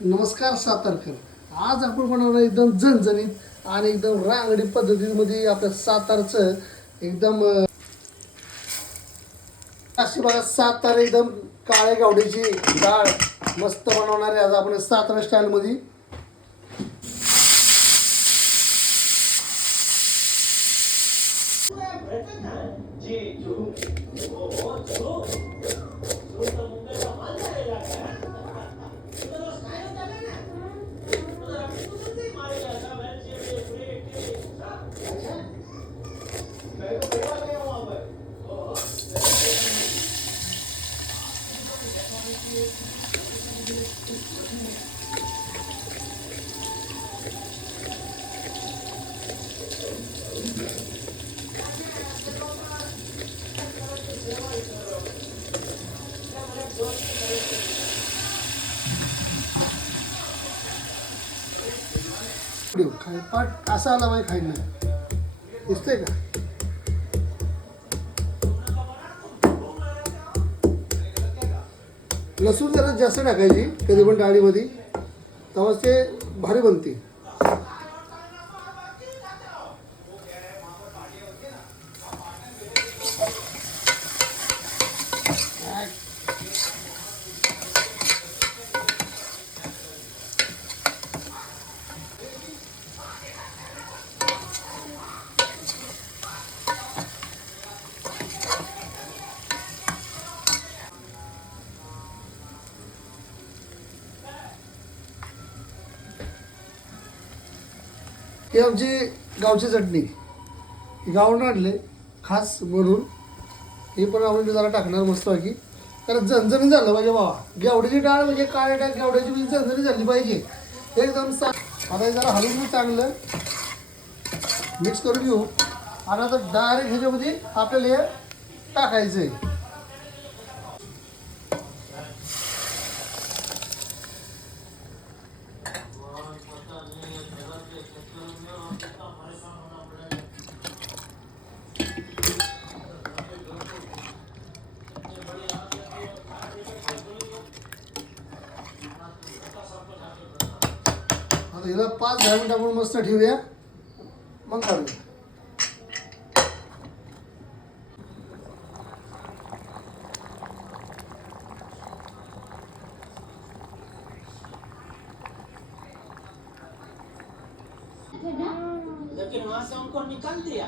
नमस्कार सातारकर. आज आपण बनवणार एकदम झणझणीत आणि एकदम रांगडी पद्धतीमध्ये आपल्या सातारचं एकदम अशी बघा सातार एकदम काळे गावडीची डाळ मस्त बनवणार आहे आज आपण सातारा स्टाईलमध्ये. खाय पाट असा आला पाहिजे खायला दिसतंय का. लसूण जरा जास्त टाकायची कधी पण डाळीमध्ये, तेव्हाच ते भारी बनते. ही आमची गावची चटणी गावून आणले खास म्हणून. ही पण आपण जरा टाकणार मस्त बाकी, कारण झणझणी झालं पाहिजे बाबा. गेवड्याची डाळ म्हणजे काळ्या डाळ गेवड्याची म्हणजे झणझणी झाली पाहिजे एकदम. आता जरा हलवून मी चांगलं मिक्स करून घेऊ आणि आता डायरेक्ट ह्याच्यामध्ये आपल्याला हे टाकायचं आहे. हिला 5-10 मिनिट आपण मस्त ठेवूया, मग काढूया. लेकिन वहां से उनको निकाल दिया।